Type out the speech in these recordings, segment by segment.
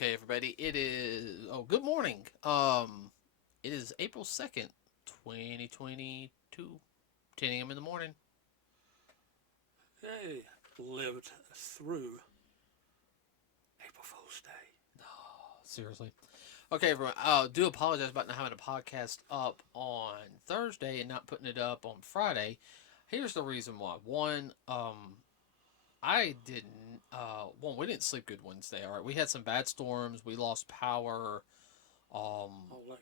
Okay, everybody. It is. Oh, good morning. It is April 2nd, 2022, 10 a.m. in the morning. Hey, lived through April Fool's Day. Seriously. Okay, everyone. Do apologize about not having a podcast up on Thursday and not putting it up on Friday. Here's the reason why. One, I didn't. One, we didn't sleep good Wednesday. All right, we had some bad storms. We lost power. All that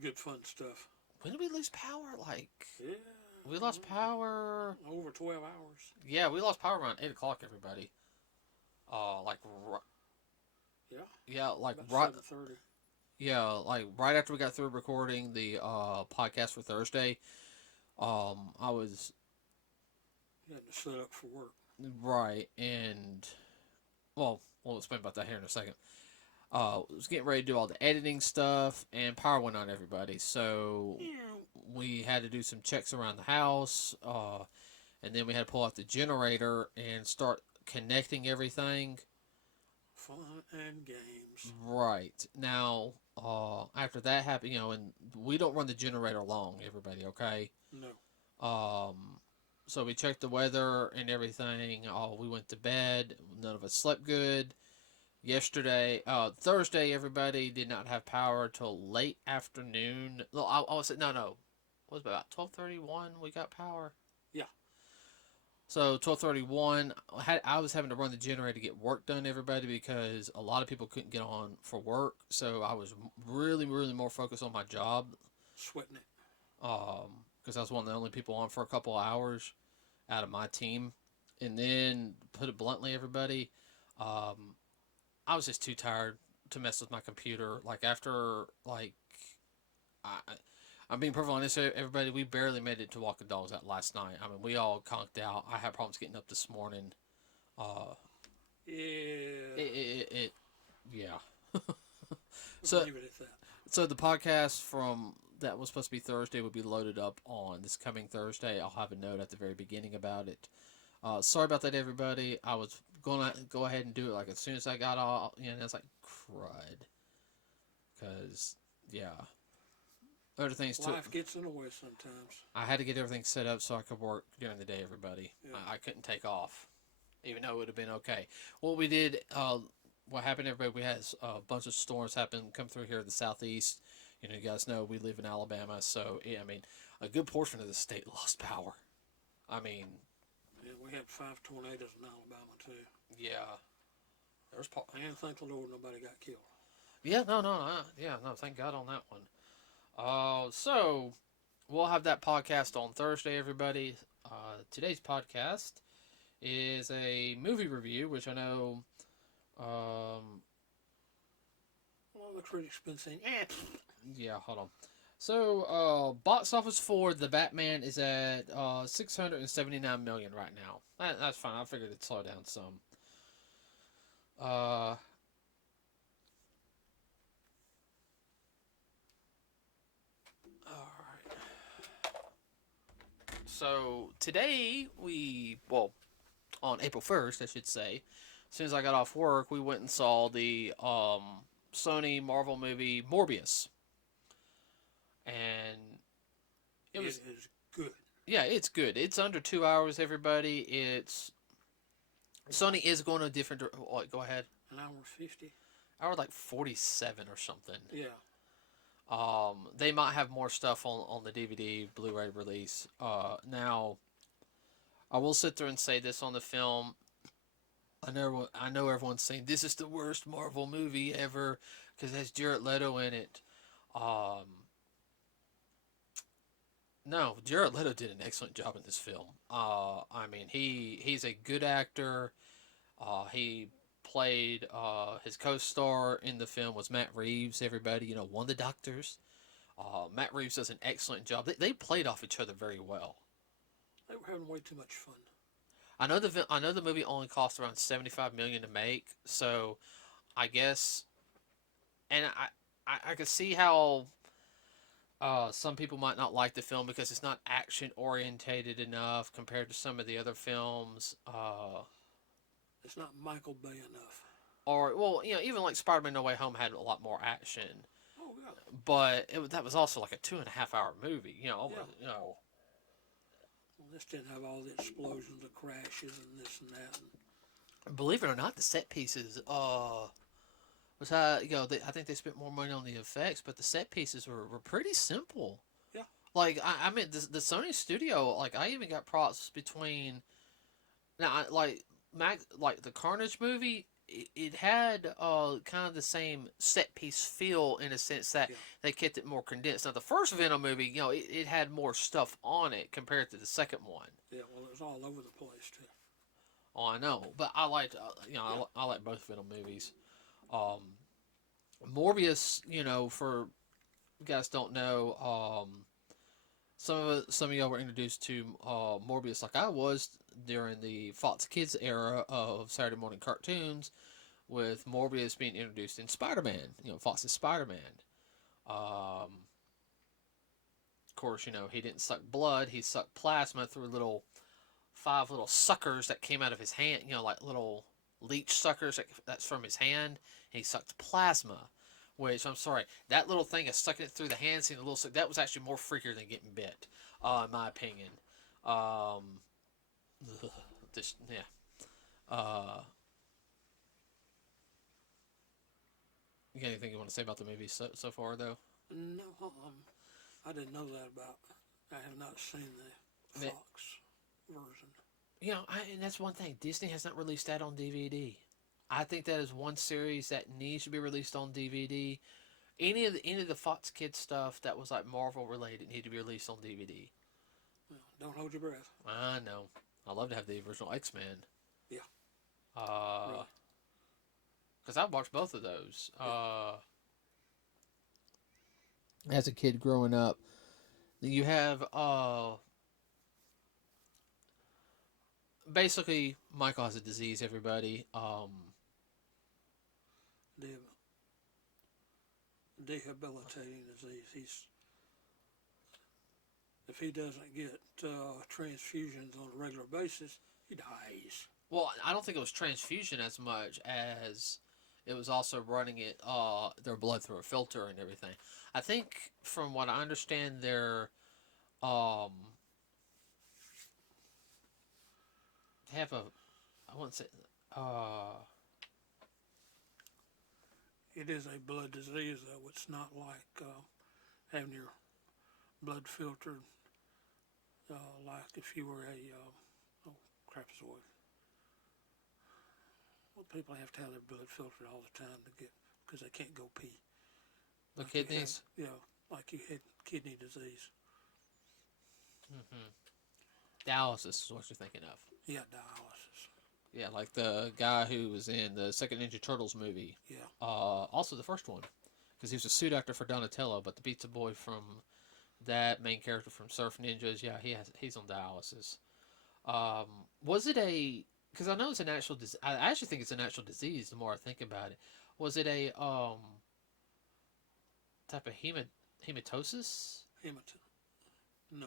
good fun stuff. When did we lose power? Yeah, We lost power. over 12 hours. Yeah, we lost power around 8 o'clock. Everybody. Uh, like, Yeah, yeah, like about right, 7:30. yeah, like right after we got through recording the podcast for Thursday. I was You had to set up for work. right, and we'll explain about that here in a second. Was getting ready to do all the editing stuff, and power went on everybody. So Yeah. we had to do some checks around the house, and then we had to pull out the generator and start connecting everything. Fun and games. Right. Now, after that happened, and we don't run the generator long, everybody, okay? No. So we checked the weather and everything. We went to bed. None of us slept good. Yesterday, Thursday, everybody did not have power till late afternoon. No, I was no. What was it, about 12:31 we got power? Yeah. So 12:31, I was having to run the generator to get work done, everybody, because a lot of people couldn't get on for work. So I was really, really more focused on my job, Sweating it. because I was one of the only people on for a couple of hours out of my team. And then, put it bluntly, everybody, I was just too tired to mess with my computer. Like after I, I'm being perfectly honest, everybody. We barely made it to walk the dogs out last night. I mean, we all conked out. I had problems getting up this morning. Uh, Yeah. it yeah. We'll so leave it at that. so the podcast from that was supposed to be Thursday would be loaded up on this coming Thursday. I'll have a note at the very beginning about it. Sorry about that, everybody. I was gonna go ahead and do it like as soon as I got off. It's like crud, because yeah, other things too. Life gets in the way sometimes. I had to get everything set up so I could work during the day, everybody. Yeah. I couldn't take off, even though it would have been okay. What we did, what happened, everybody, we had a bunch of storms come through here in the southeast. You guys know we live in Alabama, so yeah, I mean, a good portion of the state lost power. I mean, Yeah, we had 5 tornadoes in Alabama too. yeah, there's And thank the Lord nobody got killed. yeah, no, thank God on that one. So we'll have that podcast on Thursday, everybody. Today's podcast is a movie review, which I know. Well, the critics been saying, Yeah, hold on. So, box office for the Batman is at 679 million right now. That's fine. I figured it'd slow down some. Uh, Alright. So, today on April 1st, I should say, as soon as I got off work, we went and saw the Sony Marvel movie Morbius. And it is good. yeah, it's good. It's under 2 hours, everybody. Sony is going a different. Go ahead. An hour 50. Hour like 47 or something. Yeah. They might have more stuff on the DVD Blu-ray release. Now, I will sit there and say this on the film. I know everyone's saying this is the worst Marvel movie ever because it has Jared Leto in it. No, Jared Leto did an excellent job in this film. I mean, he's a good actor. He played his co-star in the film was Matt Reeves. Everybody, one of the doctors. Matt Reeves does an excellent job. They played off each other very well. They were having way too much fun. I know the movie only cost around $75 million to make, so I guess, and I can see how some people might not like the film because it's not action orientated enough compared to some of the other films. It's not Michael Bay enough. or well, even like Spider-Man No Way Home had a lot more action, Oh yeah. but that was also like a 2.5 hour movie. Yeah. Almost, Well, this didn't have all the explosions, the crashes, and this and that. believe it or not, the set pieces, was how I think they spent more money on the effects, but the set pieces were pretty simple. Yeah. Like I mean, the Sony studio, like I even got props between now, like the Carnage movie. It had kind of the same set piece feel in a sense that Yeah. they kept it more condensed. Now the first Venom movie, it had more stuff on it compared to the second one. Yeah. Well, it was all over the place too. Oh, I know, but I liked Yeah. I like both Venom movies. Um, Morbius, for you guys don't know, some of y'all were introduced to Morbius like I was during the Fox Kids era of Saturday morning cartoons, with Morbius being introduced in Spider-Man. Fox's Spider-Man. Of course, he didn't suck blood; he sucked plasma through five little suckers that came out of his hand. Like little leech suckers that's from his hand. He sucked plasma. Which, I'm sorry, that little thing is sucking it through the hand, seeing the little that was actually more freakier than getting bit, in my opinion. Um, yeah. Uh, you got anything you want to say about the movie so far, though? No, I didn't know that about. I have not seen the That, Fox version. and that's one thing. Disney has not released that on DVD. I think that is one series that needs to be released on DVD. Any of the Fox Kids stuff that was like Marvel related need to be released on DVD. Well, don't hold your breath. I know. I love to have the original X-Men. Yeah. Because Really. I've watched both of those. Yeah. As a kid growing up, you have basically Michael has a disease. Everybody. The debilitating disease. If he doesn't get transfusions on a regular basis, he dies. Well, I don't think it was transfusion as much as it was also running their blood through a filter and everything. I think, from what I understand, um they have I wouldn't say uh It is a blood disease, though. It's not like having your blood filtered, like if you were oh crap is the word. Well, people have to have their blood filtered all the time to get because they can't go pee. the Like kidneys. like you had kidney disease. Hmm. Dialysis is what you're thinking of. Yeah, dialysis. Yeah, like the guy who was in the second Ninja Turtles movie. Yeah. Also the first one, because he was a suit actor for Donatello, but the pizza boy from that main character from Surf Ninjas, yeah, he's on dialysis. Um, was it a? Because I know it's a natural. I actually think it's a natural disease. The more I think about it, was it a type of hematosis? Hematite. No.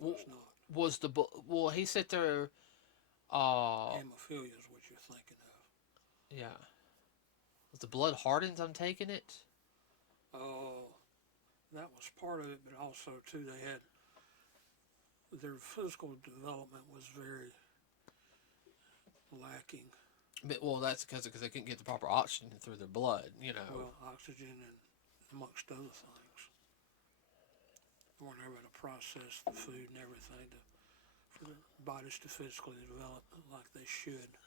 No, W- it's not. Was the well? He said there. Hemophilia is what you're thinking of. Yeah. Was the blood hardened? I'm taking it. That was part of it, but also too they had their physical development was very lacking. But, well, that's because they couldn't get the proper oxygen through their blood. Well, oxygen and amongst other things. They weren't able to process the food and everything for their bodies to physically develop like they should.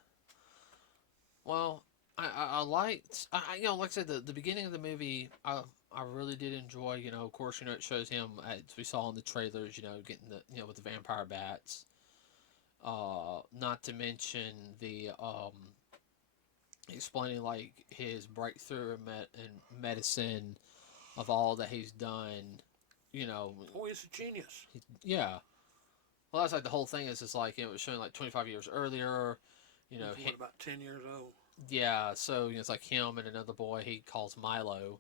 Well, I liked like I said, the beginning of the movie I really did enjoy. Of course, it shows him, as we saw in the trailers, getting with the vampire bats. Not to mention the explaining like his breakthrough in medicine, of all that he's done. Oh, he's a genius. Yeah. Well, that's like the whole thing is it's like it was showing like 25 years earlier. He's what, about 10 years old? Yeah, so it's like him and another boy he calls Milo,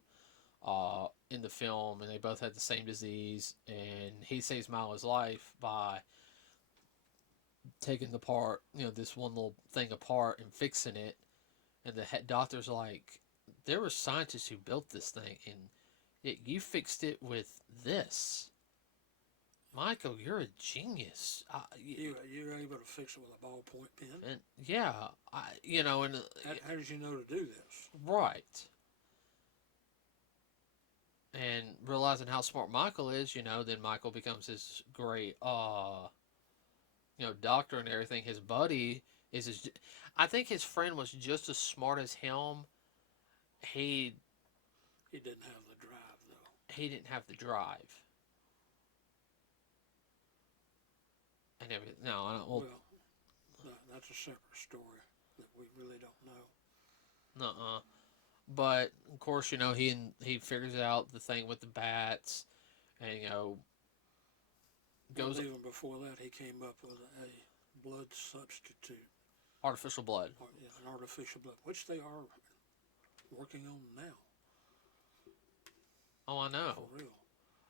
in the film, and they both had the same disease, and he saves Milo's life by taking the part, this one little thing apart and fixing it, And the head doctor's like, there were scientists who built this thing, and you fixed it with this. Michael, you're a genius. You're able to fix it with a ballpoint pen. And yeah, and How did you know to do this? right. And realizing how smart Michael is, then Michael becomes his great, doctor and everything. His buddy I think his friend was just as smart as him. He He didn't have the drive, though. he didn't have the drive and everything. No, I don't. Well, that's a separate story that we really don't know. nuh-uh. But of course, he figures out the thing with the bats, and goes even before that, he came up with a blood substitute. Artificial blood. An artificial blood, which they are working on now. Oh, I know. For real.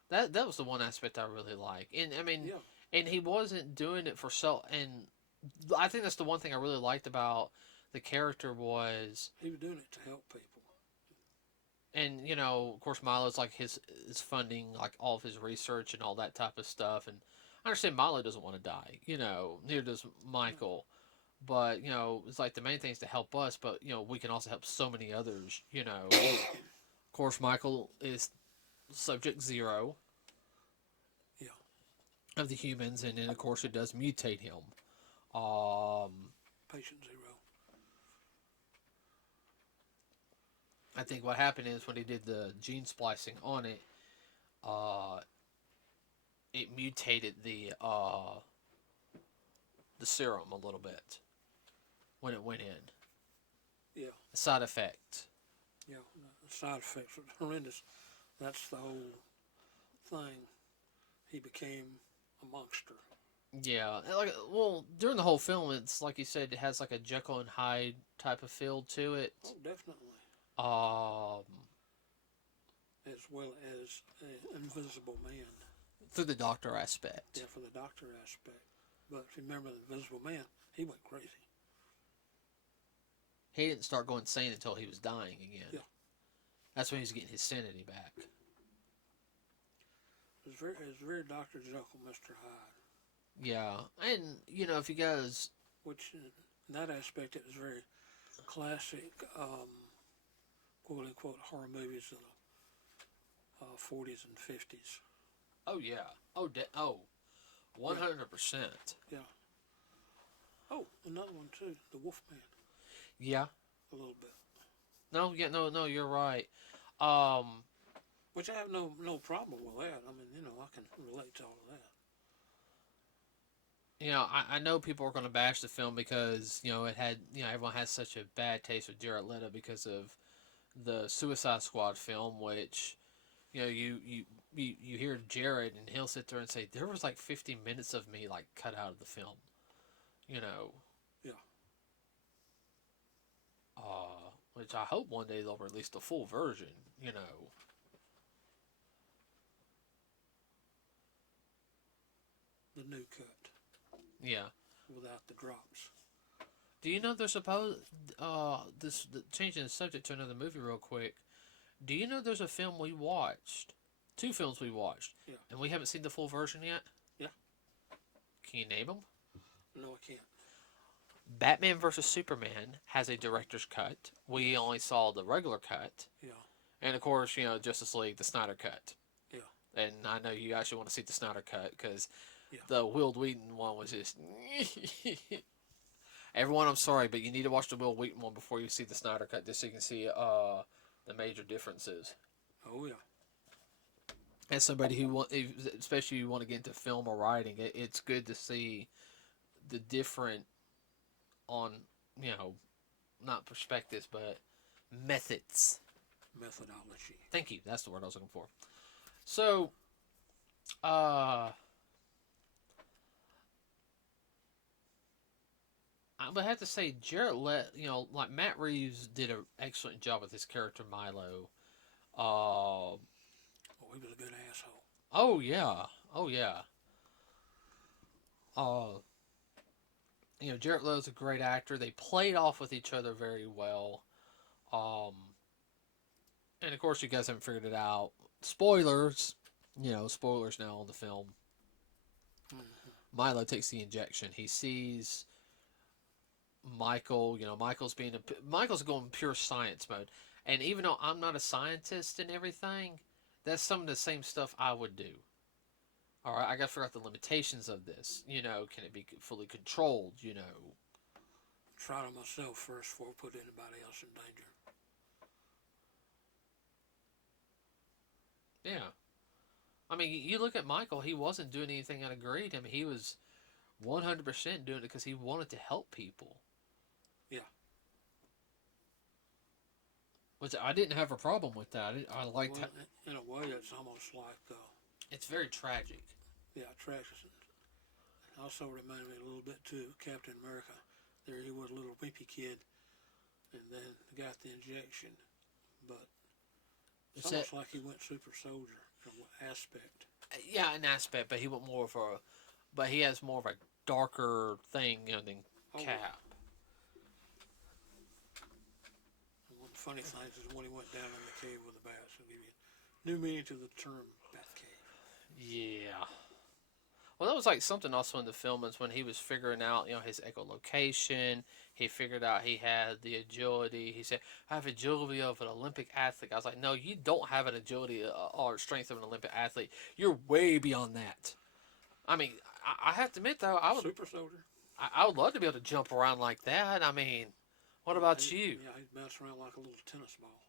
That was the one aspect I really like, and I mean, Yeah. and he wasn't doing it for and I think that's the one thing I really liked about the character was he was doing it to help people. And of course, Milo's like his funding like all of his research and all that type of stuff. And I understand Milo doesn't want to die. Neither does Michael. But it's like the main thing is to help us. But we can also help so many others. Of course, Michael is subject 0. Yeah. Of the humans, and then of course it does mutate him. Patient 0. I think what happened is when he did the gene splicing on it, it mutated the serum a little bit when it went in. Yeah. A side effect. Yeah, the side effects were horrendous. That's the whole thing. He became a monster. Yeah, during the whole film, it's like you said, it has like a Jekyll and Hyde type of feel to it. Oh, definitely. As well as an Invisible Man. Through the doctor aspect. Yeah, for the doctor aspect. But if you remember the Invisible Man, he went crazy. He didn't start going insane until he was dying again. Yeah. That's when he was getting his sanity back. It was very Dr. Jekyll, Mr. Hyde. Yeah, and if you guys, which in that aspect, it was very classic, quote unquote horror movies of the 40s and 50s. Oh yeah, 100%. Yeah. Oh, another one too, the Wolfman. Yeah. A little bit. No, you're right. Which I have no problem with that. I mean, I can relate to all of that. I know people are going to bash the film because, it had, everyone has such a bad taste with Jared Leto because of the Suicide Squad film, which, you hear Jared and he'll sit there and say, there was like 50 minutes of me like cut out of the film, Yeah. Which I hope one day they'll release the full version, The new cut. Yeah. Without the drops. Do you know they're changing the subject to another movie real quick. Do you know there's a film we watched? 2 films we watched. Yeah. And we haven't seen the full version yet? Yeah. Can you name them? No, I can't. Batman vs. Superman has a director's cut. We only saw the regular cut. Yeah. And of course, Justice League, the Snyder cut. Yeah. And I know you actually want to see the Snyder cut because yeah. the Will Wheaton one was just... Everyone, I'm sorry, but you need to watch the Will Wheaton one before you see the Snyder cut just so you can see the major differences. Oh, yeah. As somebody who especially you want to get into film or writing, it's good to see the different on, not perspectives, but methods. Methodology. Thank you. That's the word I was looking for. So, I would have to say Jared like Matt Reeves did an excellent job with his character Milo. He was a good asshole. Oh yeah. Jared Leto's a great actor. They played off with each other very well. Um, and of course, you guys haven't figured it out. Spoilers, spoilers now on the film. Milo takes the injection. He sees Michael. Michael's going pure science mode. And even though I'm not a scientist and everything, that's some of the same stuff I would do. All right, I got to figure out the limitations of this. Can it be fully controlled? Try to myself first before I put anybody else in danger. Yeah. I mean, you look at Michael, he wasn't doing anything out of greed. I mean, he was 100% doing it because he wanted to help people. Yeah. Which I didn't have a problem with that. I liked well, in a way, it's almost like... it's very tragic. Yeah, tragic. It also reminded me a little bit, too, of Captain America. There he was, a little wimpy kid, and then got the injection. But it's almost like he went super soldier in an aspect. Yeah, an aspect, but he went more of a... But he has more of a darker thing, than Cap. Yeah. One of the funny things is when he went down in the cave with the bats, it'll give you new meaning to the term bat cave. Yeah. Well, that was like something also in the film is when he was figuring out, his echolocation. He figured out he had the agility. He said, I have agility of an Olympic athlete. I was like, no, you don't have an agility or strength of an Olympic athlete. You're way beyond that. I mean, I have to admit, though, Super soldier. I would love to be able to jump around like that. I mean, what about you? Yeah, he'd bounce around like a little tennis ball.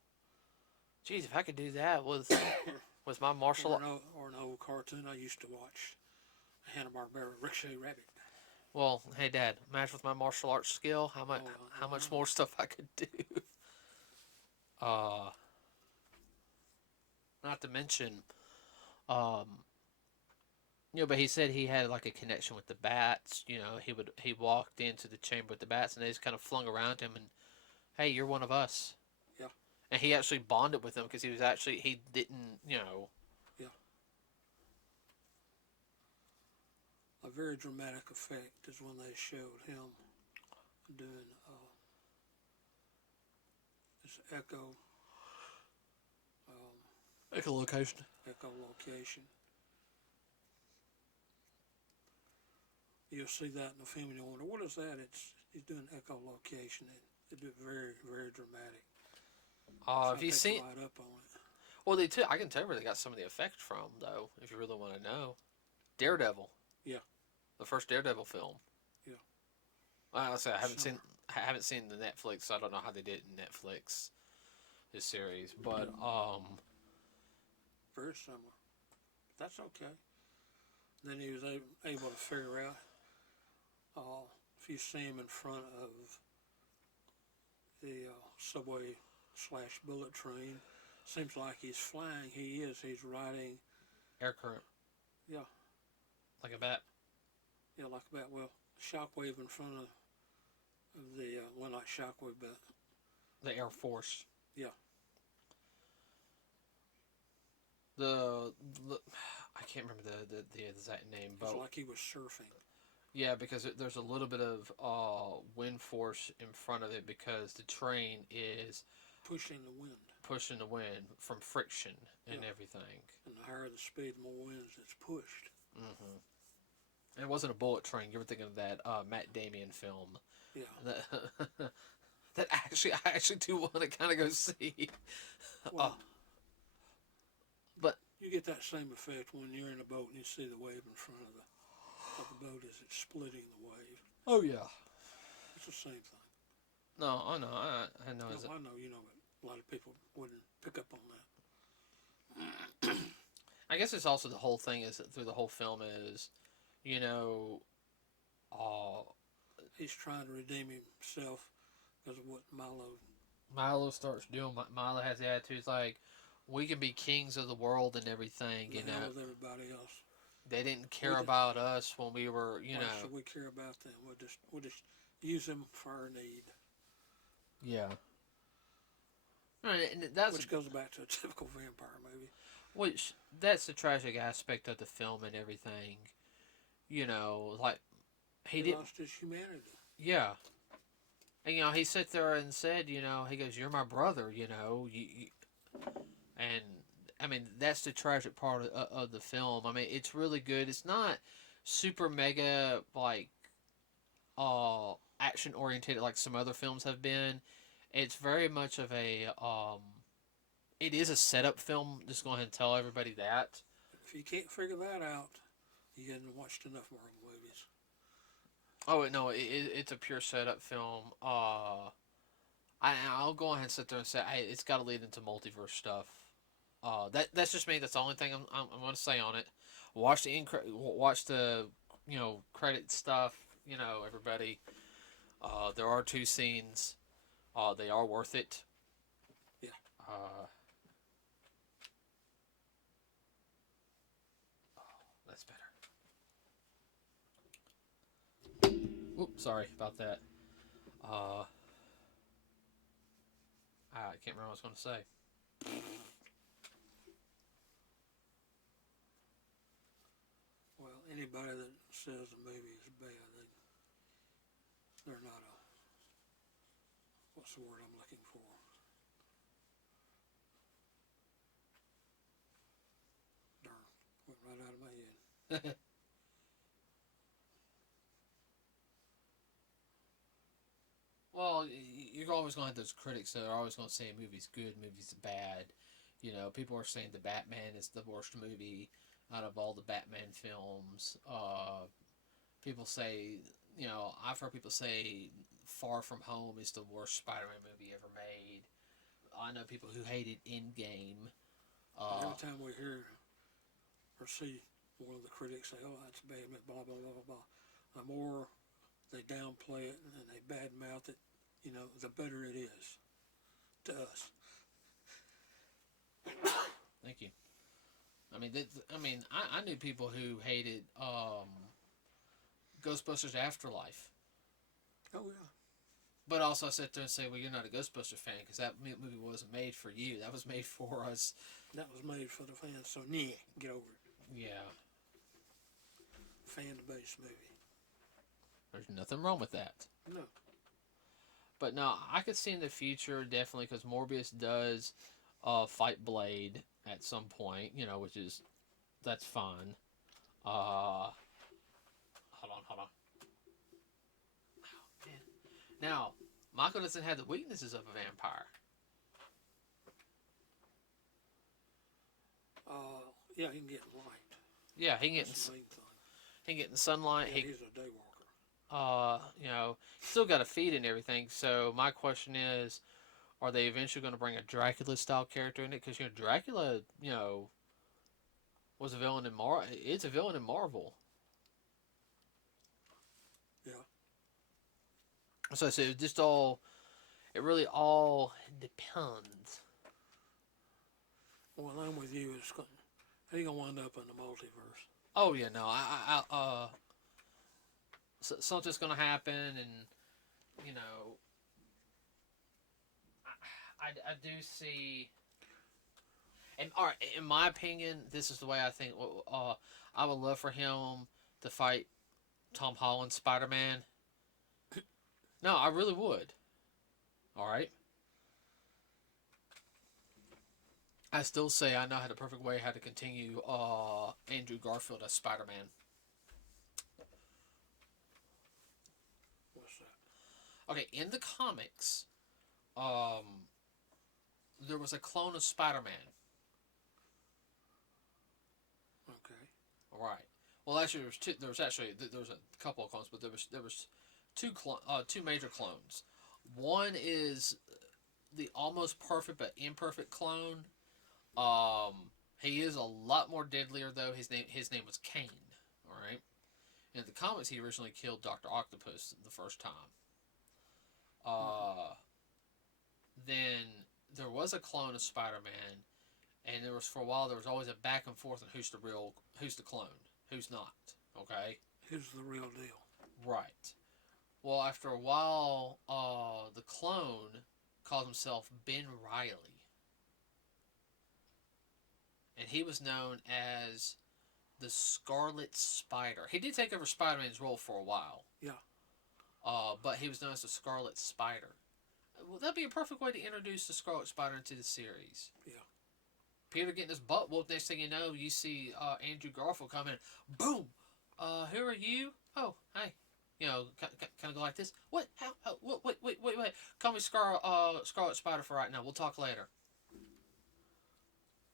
Jeez, if I could do that with my martial art. Or an old cartoon I used to watch, Hanna-Barbera, Ricochet Rabbit. Well, hey, Dad, imagine with my martial arts skill, how much more stuff I could do. Not to mention, but he said he had like a connection with the bats. He walked into the chamber with the bats, and they just kind of flung around him, and hey, you're one of us. Yeah. And he actually bonded with them because he didn't, Yeah. A very dramatic effect is when they showed him doing this echolocation. Echolocation. You'll see that in the film and you'll wonder, what is that? He's doing echolocation. They do it very, very dramatic. Have you seen? Right up on it. Well, I can tell you where they got some of the effect from, though, if you really want to know. Daredevil. Yeah. The first Daredevil film. Yeah. Well, I haven't seen the Netflix, so I don't know how they did it in Netflix, this series, but very similar. That's okay. Then he was able to figure out if you see him in front of the subway / bullet train, seems like he's flying. He's riding air current. Yeah. Like a bat. Yeah, like a bat. Well, shockwave in front of the not shockwave, but the Air Force. Yeah. I can't remember the exact name, but it's like he was surfing. Yeah, because there's a little bit of wind force in front of it because the train is pushing the wind from friction and everything. And the higher the speed, the more winds it's pushed. Mm-hmm. And it wasn't a bullet train. You were thinking of that Matt Damon film. Yeah. That I actually do want to kind of go see. Well, but you get that same effect when you're in a boat and you see the wave in front of the boat as it's splitting the wave. Oh yeah. It's the same thing. No, I know. I know. I know you know, but a lot of people wouldn't pick up on that. I guess it's also the whole thing is that through the whole film is, he's trying to redeem himself because of what Milo starts doing. Milo has the attitude like, we can be kings of the world and everything, with everybody else. They didn't care about us when we were, Why should we care about them? We'll just use them for our need. Yeah. And which goes back to a typical vampire movie. Which, that's the tragic aspect of the film and everything. Like, he lost his humanity. Yeah. And, he sat there and said, he goes, "You're my brother," and I mean, that's the tragic part of the film. I mean, it's really good. It's not super mega, like, action oriented like some other films have been. It's very much of a, it is a setup film. Just go ahead and tell everybody that. If you can't figure that out, you haven't watched enough Marvel movies. Oh no, it's a pure setup film. I'll go ahead and sit there and say, hey, it's got to lead into multiverse stuff. That's just me. That's the only thing I'm going to say on it. Watch the credit stuff. Everybody. There are two scenes. They are worth it. Yeah. That's better. Oops, sorry about that. I can't remember what I was going to say. Well, anybody that says a movie is bad, they're not a, what's the word I'm looking for? Darn, went right out of my head. Well, you're always going to have those critics that are always going to say a movie's good, movie's bad. People are saying the Batman is the worst movie out of all the Batman films. People say, I've heard people say Far From Home is the worst Spider-Man movie ever made. I know people who hated Endgame. Every time we hear or see one of the critics say, "Oh, that's bad," blah blah blah blah blah, the more they downplay it and they badmouth it, the better it is to us. Thank you. I knew people who hated Ghostbusters Afterlife. Oh yeah. But also, I sat there and say, "Well, you're not a Ghostbuster fan because that movie wasn't made for you. That was made for us." That was made for the fans, so yeah, get over it. Yeah. Fan-based movie. There's nothing wrong with that. No. But no, I could see in the future definitely because Morbius does fight Blade at some point, which is that's fine. Hold on. Oh, man. Now, Michael doesn't have the weaknesses of a vampire. Yeah, he can get light. Yeah, he can get That's the main thing. he can get in the sunlight. Yeah, he's a daywalker. Still got a feed and everything. So my question is, are they eventually going to bring a Dracula style character in it? Because Dracula, was a villain in Marvel. It's a villain in Marvel. Yeah. So it just all, it really all depends. Well, I'm with you. He's gonna wind up in the multiverse. Oh yeah, no, something's gonna happen, and I do see. And all right, in my opinion, this is the way I think. I would love for him to fight Tom Holland's Spider Man. No, I really would. All right. I still say I know how the perfect way how to continue Andrew Garfield as Spider Man. What's that? Okay, in the comics, there was a clone of Spider Man. Okay. All right. Well, actually, there was a couple of clones, but there was two major clones. One is the almost perfect but imperfect clone. He is a lot more deadlier though. His name was Kane. All right. In the comics, he originally killed Doctor Octopus the first time. Then there was a clone of Spider-Man, and there was for a while there was always a back and forth on who's the clone, who's not. Okay. Who's the real deal? Right. Well, after a while, the clone called himself Ben Riley. And he was known as the Scarlet Spider. He did take over Spider-Man's role for a while. Yeah. but he was known as the Scarlet Spider. Well, that'd be a perfect way to introduce the Scarlet Spider into the series. Yeah. Peter getting his butt whooped. Next thing you know, you see Andrew Garfield come in. Boom! Who are you? Oh, hey. You know, kind of go like this. What? How? Oh, wait. Call me Scarlet Spider for right now. We'll talk later.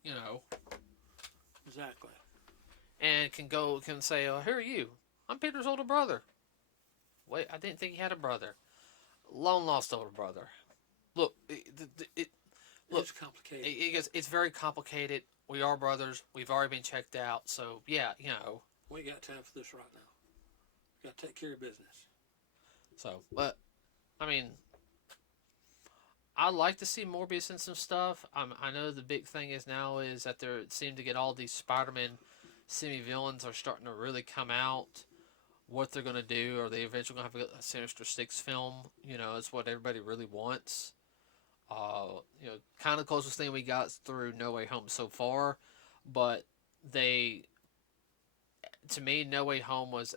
You know. Exactly. And can say, who are you? I'm Peter's older brother. Wait, I didn't think he had a brother. Long lost older brother. Look, It's complicated. It's very complicated. We are brothers. We've already been checked out. So, yeah, you know. We ain't got time for this right now. We got to take care of business. So, but, I mean, I'd like to see Morbius in some stuff. I know the big thing is now is that they seem to get all these Spider-Man semi-villains are starting to really come out. What they're going to do, are they eventually going to have a Sinister Six film? You know, it's what everybody really wants. You know, kind of the closest thing we got through No Way Home so far, but to me, No Way Home was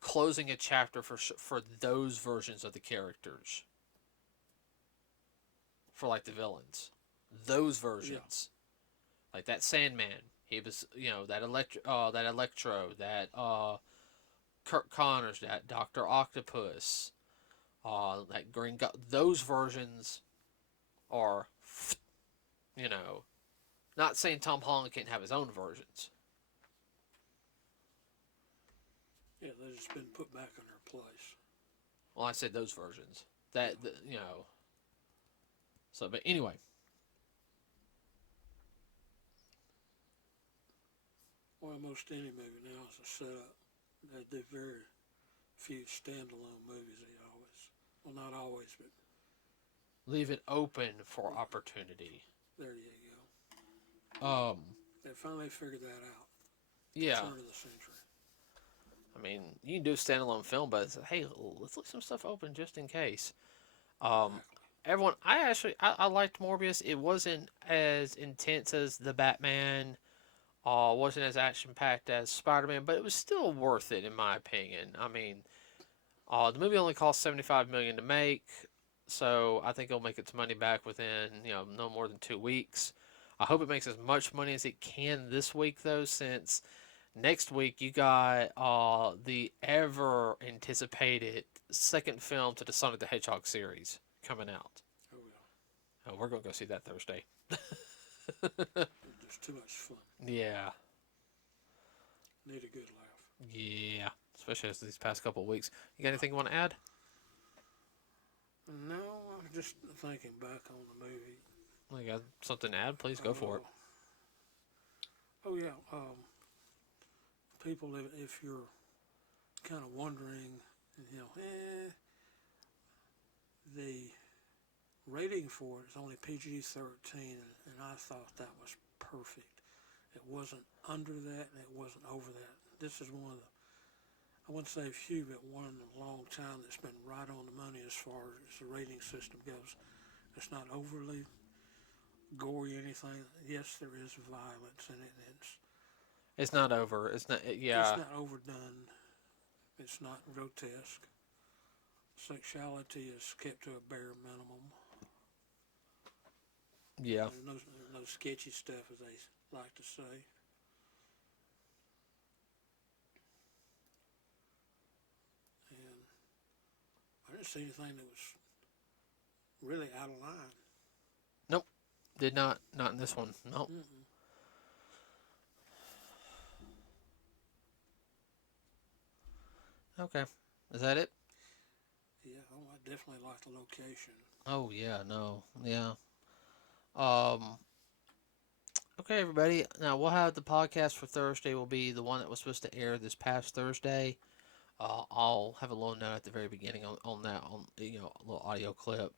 closing a chapter for those versions of the characters, for like the villains, those versions, like that Sandman. He was, you know, that Electro, that Kurt Connors, that Dr. Octopus, that Green those versions are, you know, not saying Tom Holland can't have his own versions. Yeah, they've just been put back in their place. Well, I said those versions. You know. So, but anyway. Well, most any movie now is a setup. They do very few standalone movies. Well, not always, but Leave it open for opportunity. There you go. They finally figured that out. Yeah. Turn of the century. I mean, you can do a standalone film, but hey, let's leave some stuff open just in case. Everyone, I liked Morbius. It wasn't as intense as the Batman. Wasn't as action packed as Spider-Man, but it was still worth it in my opinion. I mean, the movie only cost $75 million to make, so I think it'll make its money back within no more than 2 weeks. I hope it makes as much money as it can this week, though, since next week you got the ever anticipated second film to the Sonic the Hedgehog series coming out. Oh yeah. We're gonna go see that Thursday. It's too much fun. Yeah. Need a good laugh. Yeah. Especially as these past couple of weeks. You got anything you want to add? No, I'm just thinking back on the movie. Well, you got something to add? Please go for it. Oh yeah. People, if you're kind of wondering, the rating for it is only PG-13, and I thought that was perfect. It wasn't under that, and it wasn't over that. This is one of the, I wouldn't say few, but one in a long time that's been right on the money as far as the rating system goes. It's not overly gory or anything. Yes, there is violence in it, and it's not over. It's not. Yeah. It's not overdone. It's not grotesque. Sexuality is kept to a bare minimum. Yeah. There's no sketchy stuff, as they like to say. And I didn't see anything that was really out of line. Nope. Did not. Not in this one. Nope. Mm-mm. Okay. Is that it? Yeah, I definitely like the location. Oh, yeah. No. Yeah. Okay, everybody. Now, we'll have the podcast for Thursday will be the one that was supposed to air this past Thursday. I'll have a little note at the very beginning on that, a little audio clip.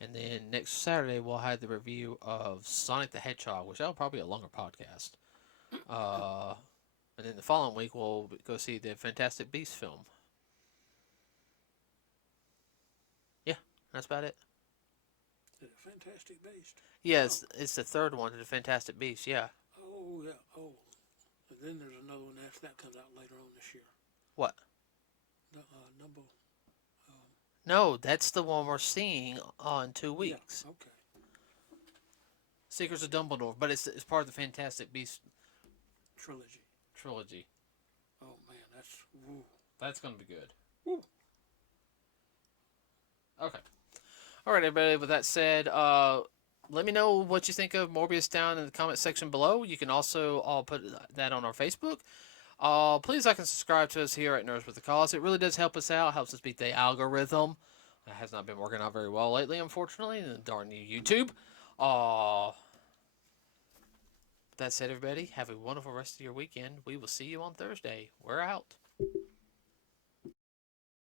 And then next Saturday, we'll have the review of Sonic the Hedgehog, which that'll probably be a longer podcast. And then the following week, we'll go see the Fantastic Beasts film. Yeah, that's about it. The Fantastic Beast? Yes, it's the third one, the Fantastic Beasts, yeah. Oh, yeah. Oh. And then there's another one after that comes out later on this year. What? Number No, that's the one we're seeing on 2 weeks. Yeah. Okay. Secrets of Dumbledore, but it's part of the Fantastic Beasts Trilogy. trilogy. Oh man, that's woo. That's gonna be good. Woo. Okay. All right, everybody. With that said, let me know what you think of Morbius down in the comment section below. You can also put that on our Facebook. Please like and subscribe to us here at Nerds with a Cause. It really does help us out. Helps us beat the algorithm. It has not been working out very well lately, unfortunately. The darn new YouTube. That said, everybody, have a wonderful rest of your weekend. We will see you on Thursday. We're out.